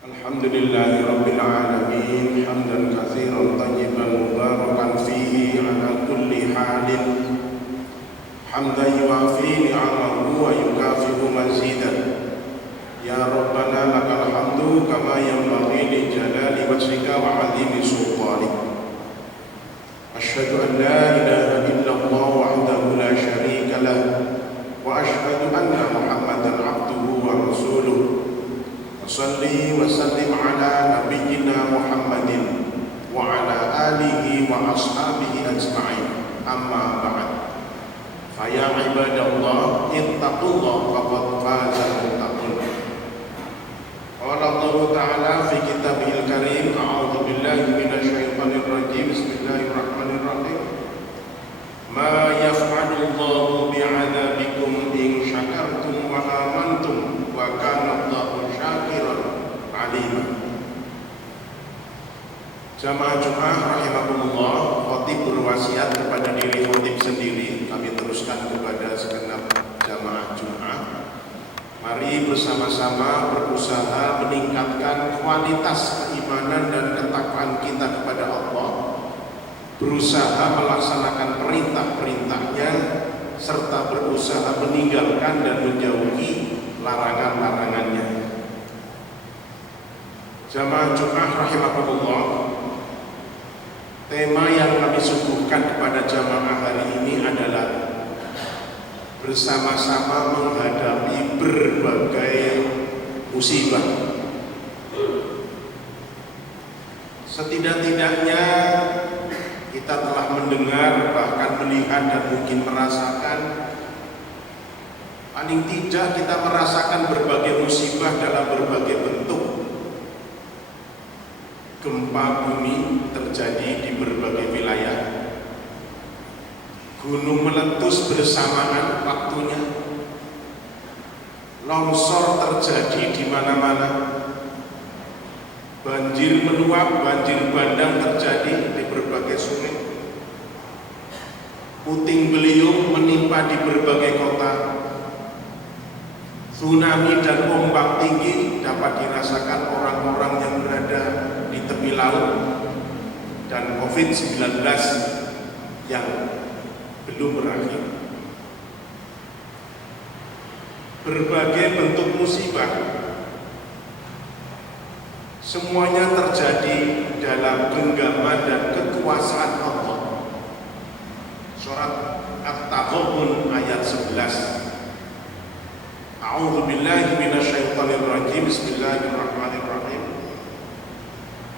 Alhamdulillahi Rabbil Alamin, hamdan katsiran tayyiban mubarakan fihi ala kulli halin, hamdan yuafi ni'amahu wa yukafi'u mazidan. Ya Rabbana lakal hamdu kama yanbaghi li jalali wajhika wa 'azimi sultanik. Asyhadu an la ilaha illallah wahdahu la syarika lah, wa asyhadu anna Muhammadan 'abduhu wa rasuluh. Salli wa sallim ala nabiyyina Muhammadin wa ala alihi wa ashabihi ajma'in. Amma ba'd. Fa ya ibadallah ittaqullaha faqad fazal muttaqun. Qala Allah Ta'ala fi kitabihil karim, a'udzu billahi minasy syaithanir rajim. Bismillahirrahmanirrahim. Ma yaf'alu Allahu bi'adabikum in syakartum wa amantum wa kana Allahu syakiran alim. Jamaah Jumat rahimakumullah, khatib berwasiat kepada diri khatib sendiri, kami teruskan kepada segenap jamaah Jumat. Mari bersama-sama berusaha meningkatkan kualitas keimanan dan ketakwaan kita kepada Allah, berusaha melaksanakan perintah-perintahnya, serta berusaha meninggalkan dan menjauhi larangan-larangannya. Jamaah Jumat rahimakumullah, tema yang kami suguhkan kepada jamaah hari ini adalah bersama-sama menghadapi berbagai musibah. Setidak-tidaknya kita telah mendengar, bahkan melihat dan mungkin merasakan, paling tidak kita merasakan berbagai musibah dalam berbagai bentuk. Gempa bumi terjadi di berbagai wilayah, gunung meletus bersamaan waktunya, longsor terjadi di mana-mana, banjir meluap, banjir bandang terjadi di berbagai sungai, puting beliung menimpa di berbagai kota, tsunami dan ombak tinggi dapat dirasakan orang-orang yang berada di tepi laut, dan COVID-19 yang belum berakhir. Berbagai bentuk musibah semuanya terjadi dalam genggaman dan kekuasaan Allah. Surat At-Taghabun ayat 11. A'udzu billahi minasyaitonir rajim. Bismillahirrahmanirrahim.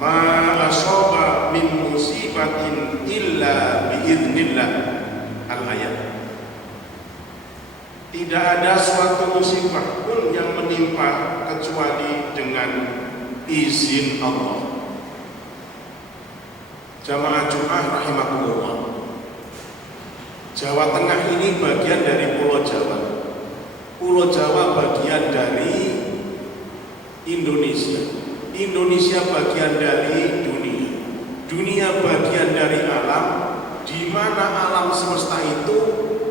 Ma asaba min musibatin illa biiznillah. Al-ayat. Tidak ada suatu musibah pun yang menimpa kecuali dengan izin Allah. Jamaah Jumat rahimakumullah, Jawa Tengah ini bagian dari Pulau Jawa. Pulau Jawa bagian dari Indonesia. Indonesia bagian dari dunia. Dunia bagian dari alam, di mana alam semesta itu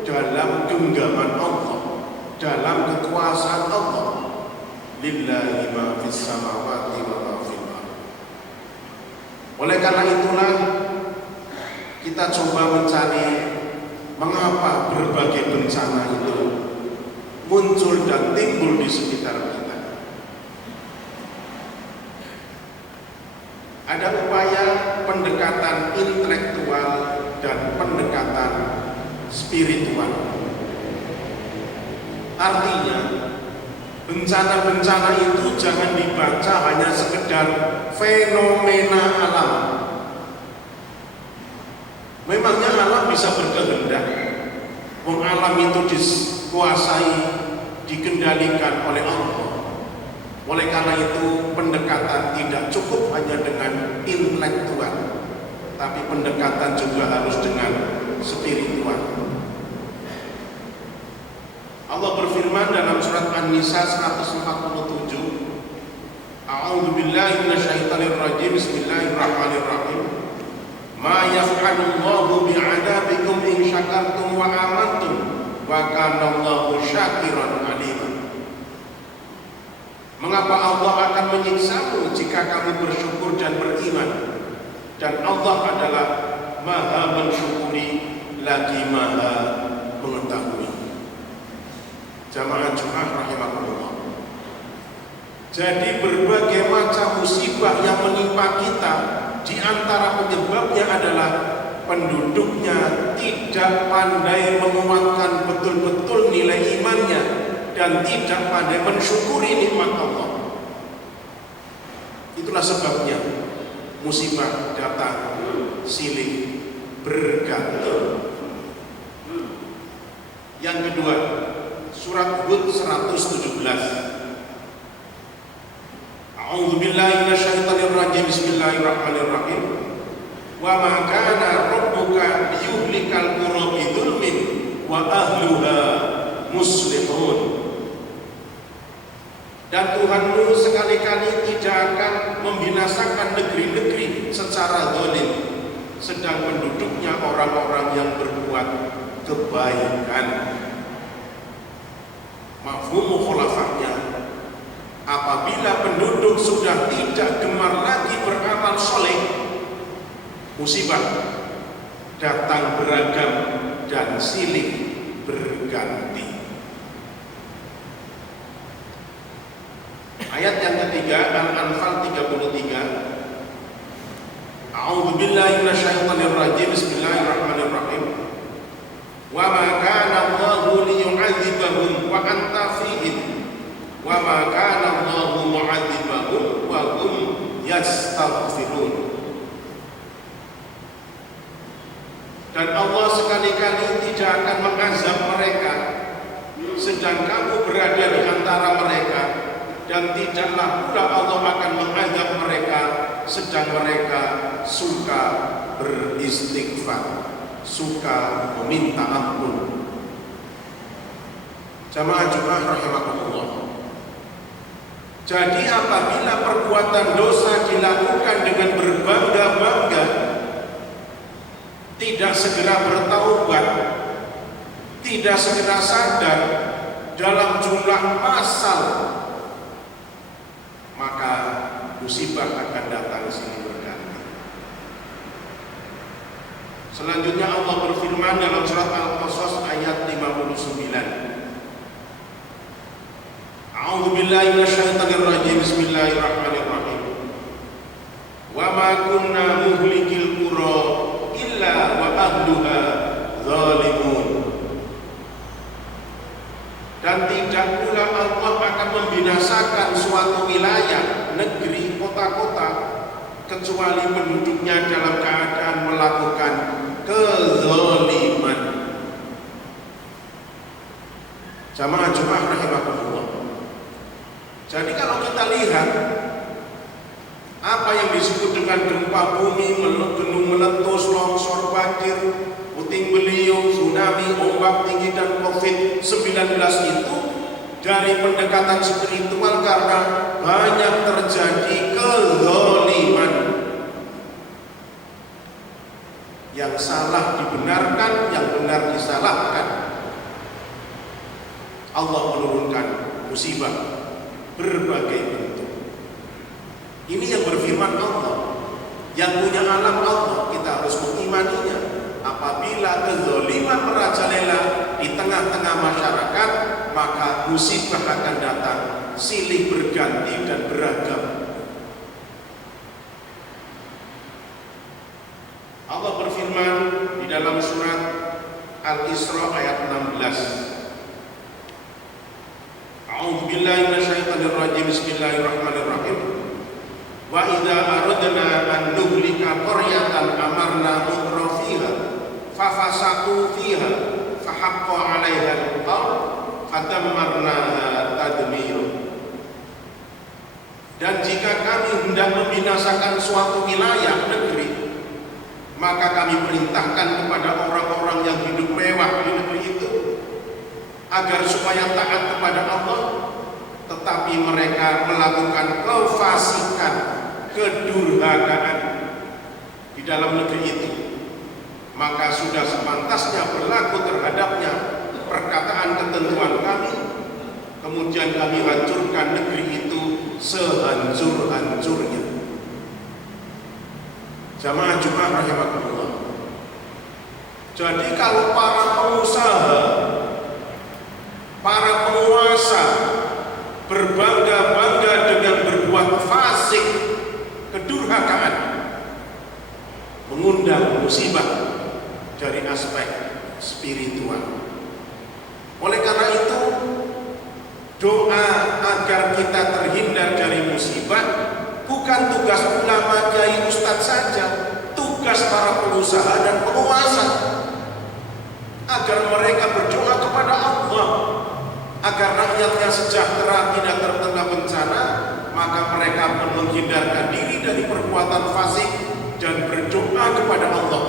dalam genggaman Allah, dalam kekuasaan Allah. Lillahi ma fis samawati wa ma fil ardh. Oleh karena itulah kita coba mencari mengapa berbagai bencana itu muncul dan timbul di sekitar kita. Ada upaya pendekatan intelektual dan pendekatan spiritual. Artinya, bencana-bencana itu jangan dibaca hanya sekedar fenomena alam. Memangnya alam bisa berkehendak? Wong alam itu dikuasai, dikendalikan oleh Allah. Oleh karena itu pendekatan tidak cukup hanya dengan intelektual, tapi pendekatan juga harus dengan spiritual. Allah berfirman dalam surat An-Nisa 147, A'udzu billahi minasyaitonir rajim. Bismillahirrahmanirrahim. Ma yaf'alullahu bi'adabikum in syakartum wa amantum wa kana Allahu syakiran alim. Mengapa Allah akan menyiksamu jika kamu bersyukur dan beriman. Dan Allah adalah Maha mensyukuri lagi Maha mengetahui. Jamaah Jumat rahimakumullah. Jadi berbagai macam musibah yang menimpa kita, di antara penyebabnya adalah penduduknya tidak pandai menguatkan betul-betul nilai imannya dan tidak pandai mensyukuri nikmat Allah. Itulah sebabnya musibah datang silih berganti. Yang kedua, surat Hud 117. A'udzubillahi minasyaitonirrajim. Bismillahirrahmanirrahim. Wa ma kana rabbuka liyuhlikal qura bidzulmin wa ahluha muslihun. Dan Tuhanmu sekali-kali tidak akan membinasakan negeri-negeri secara zalim, sedang penduduknya orang-orang yang berbuat kebaikan. Mafhum mukhalafahnya, apabila penduduk sudah tidak gemar lagi beramal soleh, musibah datang beragam dan silih berganti. Ayat yang ketiga, Al-Anfal 33. A'udzubillahi minasyaitonirrajim. Bismillahirrahmanirrahim. Wa ma kana Allahu liyu'adzibahum wa anta fihim wa ma kana Allahu mu'adzibahum wa hum yastaghfirun. Dan Allah sekali-kali tidak akan mengazab mereka sedang kamu berada di antara mereka, dan tidaklah pula Allah akan mengazab mereka sedang mereka suka beristighfar, suka meminta ampun. Jamaah Jumat rahimakumullah. Jadi apabila perbuatan dosa dilakukan dengan berbangga-bangga, tidak segera bertaubat, tidak segera sadar dalam jumlah massal, maka musibah akan datang silih berganti. Selanjutnya Allah berfirman dalam surat Al-Qasas ayat 59. A'udzubillahi minasyaitonirrajim. Bismillahirrahmanirrahim. Wa ma kunna muhlikil qura illa wa ahluha zalimun. Dan tidak pula Allah akan membinasakan suatu wilayah, negeri, kota-kota, kecuali penduduknya dalam keadaan melakukan kezaliman. Jamaah Jumat rahimakumullah. Jadi kalau kita lihat apa yang disebut dengan gempa bumi, gunung meletus, longsor, banjir, puting beliung, tsunami, ombak tinggi, dan COVID-19 itu dari pendekatan spiritual karena banyak terjadi kezaliman. Yang salah dibenarkan, yang benar disalahkan. Allah menurunkan musibah berbagai bentuk. Ini yang berfirman Allah, yang punya alam Allah, kita harus mengimaninya. Apabila kezaliman merajalela di tengah-tengah masyarakat, maka musibah akan datang silih berganti dan beragam. Allah berfirman di dalam surat Al-Isra ayat 16. A'udzubillahi minasyaitonirrajim. Bismillahirrahmanirrahim. Wa idza aradna an nuhlika qaryatan amarna mutrafiha fafasaqu fiha fahaqqa 'alaiha al-qawl fadammarnaha tadmira. Dan jika kami hendak membinasakan suatu wilayah negeri, maka kami perintahkan kepada orang-orang yang hidup mewah di negeri itu agar supaya taat kepada Allah, tetapi mereka melakukan kefasikan, kedurhakaan di dalam negeri itu, maka sudah sepantasnya berlaku terhadapnya perkataan ketentuan kami. Kemudian kami hancurkan negeri itu sehancur-hancurnya. Jamaah Jumat rahimakumullah. Jadi kalau para pengusaha, para penguasa berbangga-bangga dengan berbuat fasik, kedurhakaan, mengundang musibah dari aspek spiritual. Oleh karena itu, doa agar kita terhindar dari musibah bukan tugas ulama, kiai, ustadz saja, tugas para pengusaha dan penguasa, agar mereka berdoa kepada Allah agar rakyatnya sejahtera, tidak terkena bencana, maka mereka pun menghindarkan diri dari perbuatan fasik dan berdoa kepada Allah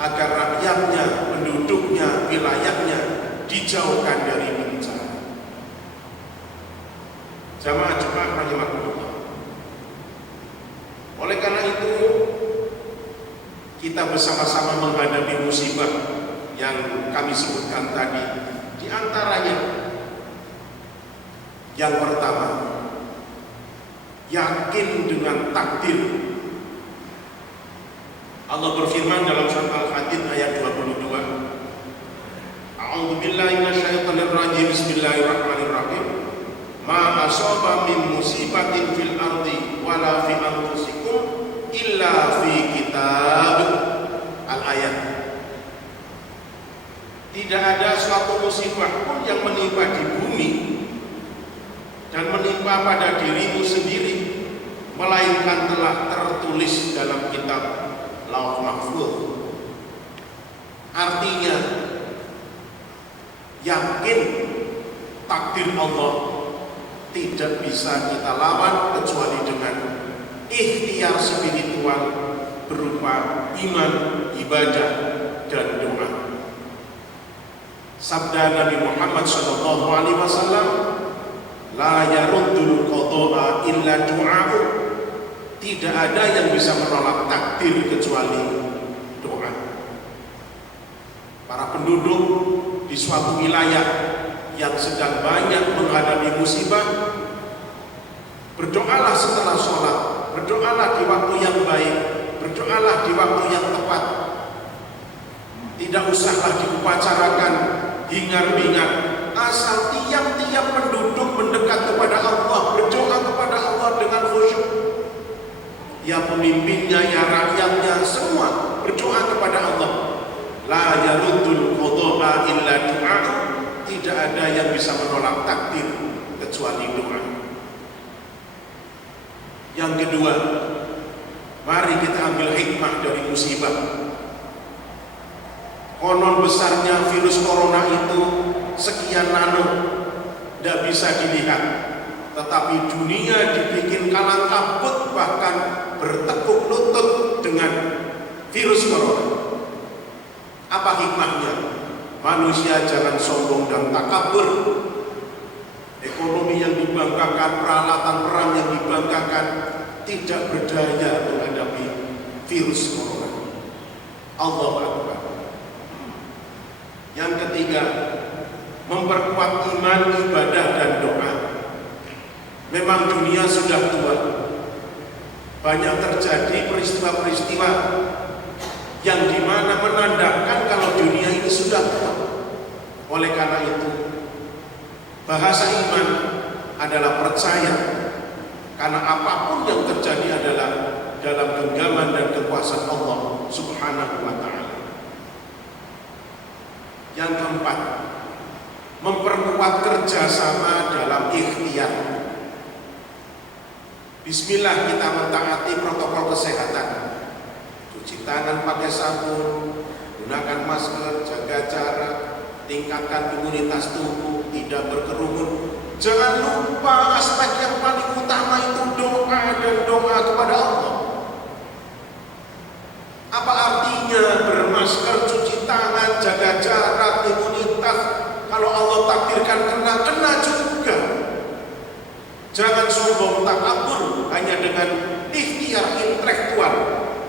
agar rakyatnya, penduduknya, wilayahnya dijauhkan dari bencana. Jamaah Jumat rahimakumullah. Oleh karena itu, kita bersama-sama menghadapi musibah yang kami sebutkan tadi. Di antaranya, yang pertama, yakin dengan takdir. Allah berfirman dalam surat Al-Hadid ayat 22. A'udzu billahi minasyaitonir rajim. Bismillahirrahmanirrahim. Ma asaba min musibatin fil ardi wala fi anfusikum illa fi kitab. Al-ayat. Tidak ada suatu musibah pun yang menimpa di bumi dan menimpa pada dirimu sendiri, melainkan telah tertulis dalam kitab Lauh Mahfuz. Artinya, yakin takdir Allah tidak bisa kita lawan kecuali dengan ikhtiar spiritual berupa iman, ibadah, dan doa. Sabda Nabi Muhammad SAW, la yaruddul qada'a illa du'a'u. Tidak ada yang bisa menolak takdir kecuali doa. Para penduduk di suatu wilayah yang sedang banyak menghadapi musibah, berdoalah setelah sholat, berdoalah di waktu yang baik, berdoalah di waktu yang tepat. Tidak usahlah diupacarakan hingar-bingar, asal tiap-tiap penduduk mendekat kepada Allah, berdoa kepada Allah dengan khusyuk. Ya pemimpinnya, ya rakyatnya, semua berdoa kepada Allah. La yaruddul qada'a illa du'a. Tidak ada yang bisa menolak takdir kecuali doa. Yang kedua, mari kita ambil hikmah dari musibah. Konon besarnya virus corona itu sekian nano, tidak bisa dilihat, tetapi dunia dibikin kalang kabut, bahkan bertekuk lutut dengan virus corona. Apa hikmahnya? Manusia jangan sombong dan takabur. Ekonomi yang dibanggakan, peralatan perang yang dibanggakan, tidak berdaya menghadapi virus corona. Allahu Akbar. Yang ketiga, memperkuat iman, ibadah, dan doa. Memang dunia sudah tua, banyak terjadi peristiwa-peristiwa yang dimana menandakan kalau dunia ini sudah tua. Oleh karena itu, bahasa iman adalah percaya, karena apapun yang terjadi adalah dalam genggaman dan kekuasaan Allah Subhanahu wa Ta'ala. Yang keempat, memperkuat kerjasama dalam ikhtiar. Bismillah kita mentaati protokol kesehatan. Cuci tangan pakai sabun, gunakan masker, jaga jarak, tingkatkan imunitas tubuh, tidak berkerumun. Jangan lupa aspek yang paling utama itu doa dan doa kepada Allah. Apa artinya bermasker, cuci tangan, jaga jarak, imunitas? Kalau Allah takdirkan kena juga. Jangan sombong takabur hanya dengan ikhtiar intelektual,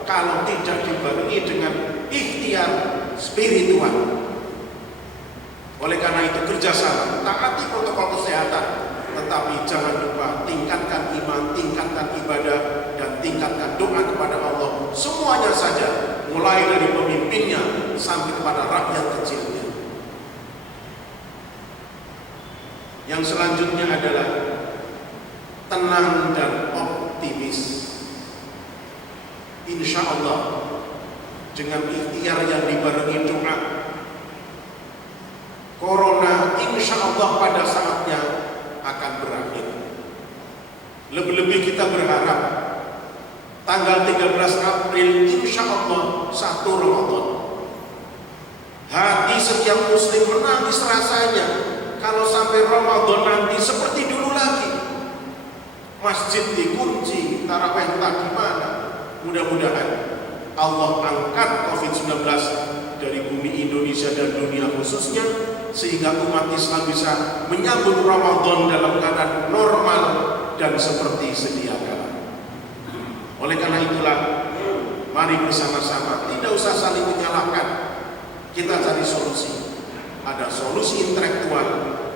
kalau tidak dibarengi dengan ikhtiar spiritual. Oleh karena itu kerjasama, taati protokol kesehatan, tetapi jangan lupa tingkatkan iman, tingkatkan ibadah, dan tingkatkan doa kepada Allah. Semuanya saja, mulai dari pemimpinnya sampai kepada rakyat kecilnya. Yang selanjutnya adalah tenang dan optimis. Insya Allah dengan ikhtiar yang dibarengi doa, Corona insya Allah pada saatnya akan berakhir. Lebih-lebih kita berharap tanggal 13 April insya Allah 1 Ramadan. Hati setiap muslim menangis rasanya kalau sampai Ramadan nanti seperti dulu lagi. Masjid dikunci, tarawih entah gimana. Mudah-mudahan Allah angkat COVID-19 dari bumi Indonesia dan dunia khususnya, sehingga umat Islam bisa menyambut Ramadan dalam keadaan normal dan seperti sedia kala. Oleh karena itulah, mari bersama-sama, tidak usah saling menyalahkan, kita cari solusi. Ada solusi intelektual,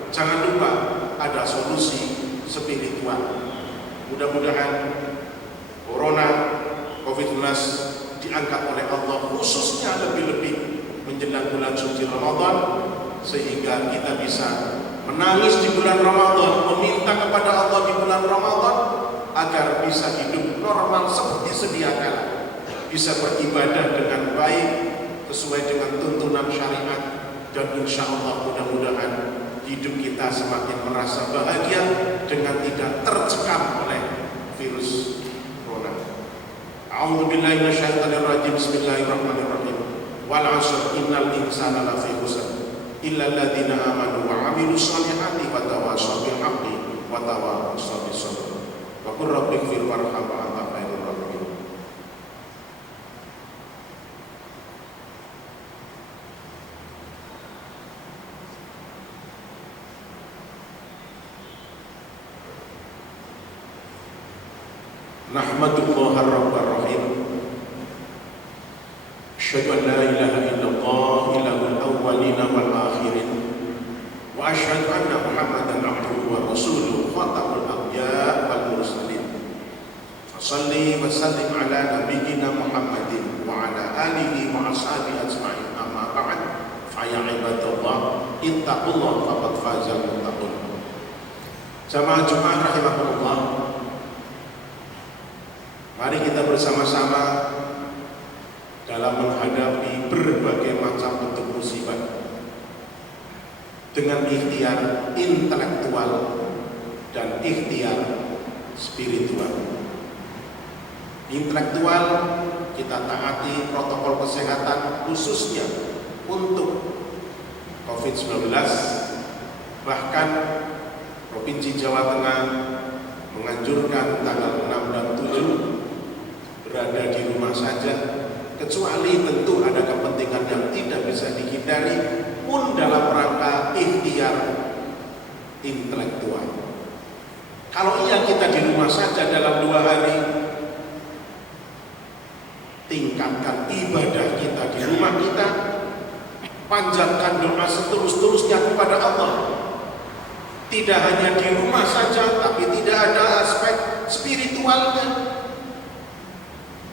jangan lupa ada solusi spiritual. Mudah-mudahan Corona COVID-19 diangkat oleh Allah, khususnya lebih-lebih menjelang bulan suci Ramadan, sehingga kita bisa menangis di bulan Ramadan, meminta kepada Allah di bulan Ramadan agar bisa hidup normal seperti sedia kala, bisa beribadah dengan baik sesuai dengan tuntunan syariat, dan insya Allah mudah-mudahan hidup kita semakin merasa bahagia dengan tidak tercekam oleh virus corona. A'udzubillahi minasyaitonirrajim. Bismillahirrahmanirrahim. Wal 'ashr innal insana lafi khusr illa alladziina aamanu wa 'amilus shalihati wa tawashaw bil haqqi wa tawashaw bis sabr. Wa qur rabbighfir warham wa anta khairur rahimin. Nahmadullaha rabbal rahim. Asyhadu an la ilaha illallah ilahul awwalina wal akhirin. Wa asyhadu anna Muhammadan abduhu wa rasuluhu khatamul anbiya wal mursalin. Shalli wa sallim ala nabiyyina Muhammadin wa ala alihi wa ashabihi ajma'in. Amma ba'd. Fa ya ibadallah, ittaqullaha faqad fazal muttaqun. Jamaah Jumat rahimakumullah. Mari kita bersama-sama dalam menghadapi berbagai macam bentuk musibah dengan ikhtiar intelektual dan ikhtiar spiritual. Intelektual, kita taati protokol kesehatan khususnya untuk COVID-19. Bahkan Provinsi Jawa Tengah menganjurkan tanggal 6 dan 7 berada di rumah saja, kecuali tentu ada kepentingan yang tidak bisa dihindari, pun dalam rangka ikhtiar intelektual. Kalau iya kita di rumah saja dalam 2 hari, tingkatkan ibadah kita di rumah kita, panjatkan doa seterus-terusnya kepada Allah. Tidak hanya di rumah saja, tapi tidak ada aspek spiritualnya.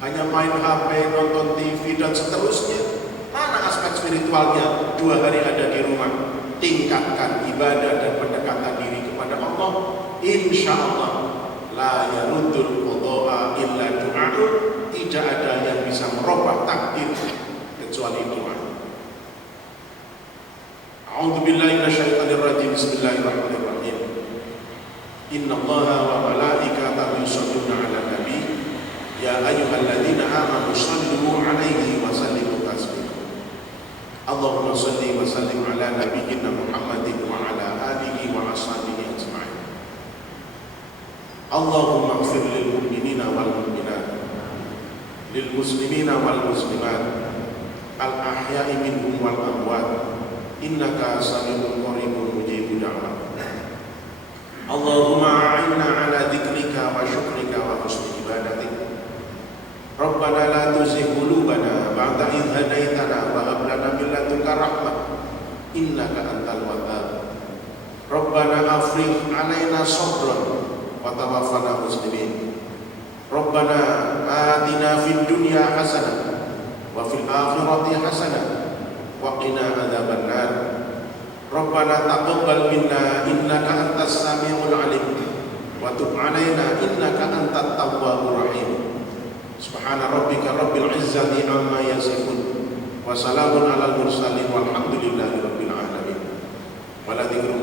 Hanya main HP, nonton TV, dan seterusnya. Mana aspek spiritualnya? 2 hari ada di rumah. Tingkatkan ibadah dan pendekatan diri kepada Allah. Insya Allah la yaruddul qada'a illa du'a'u. Tidak ada yang bisa merubah takdir kecuali doa. A'udzubillahi minasyaitonirrajim. Bismillahirrahmanirrahim. Innallaha wa malaikatahu yusholluna 'alan nabi. Ya ayyuhalladzina amanu shallu 'alaihi wa sallimu taslima. Allahumma shalli wa sallim ala nabiyyina Muhammadin wa ala alihi wa ashabihi ajma'in. Allahumma ighfir lil mu'minina wal mu'minat, lil muslimina wal muslimat, al ahya'i minhum wal amwat, innaka sami'un qaribun mujibud da'wat. Allahumma a'inna ala dzikrika wa syukrika wa husni ibadatik. Rabbana la tuzigh qulubana ba'da idh hadaitana wa hab lana min ladunka rahmah innaka antal wahhab. Rabbana Rabbana afrigh alaina sabran wa tawaffana muslimin. Rabbana atina fid dunya hasanah wa fil akhirati hasanah wa qina adzabannar. Rabbana taqabbal minna innaka antas samiul alim wa tub alaina innaka antat tawwabur rahim. Subhana rabbika rabbil izzati amma yasifun wa salamun alal mursalin walhamdulillahi rabbil alamin. Wa la dzikru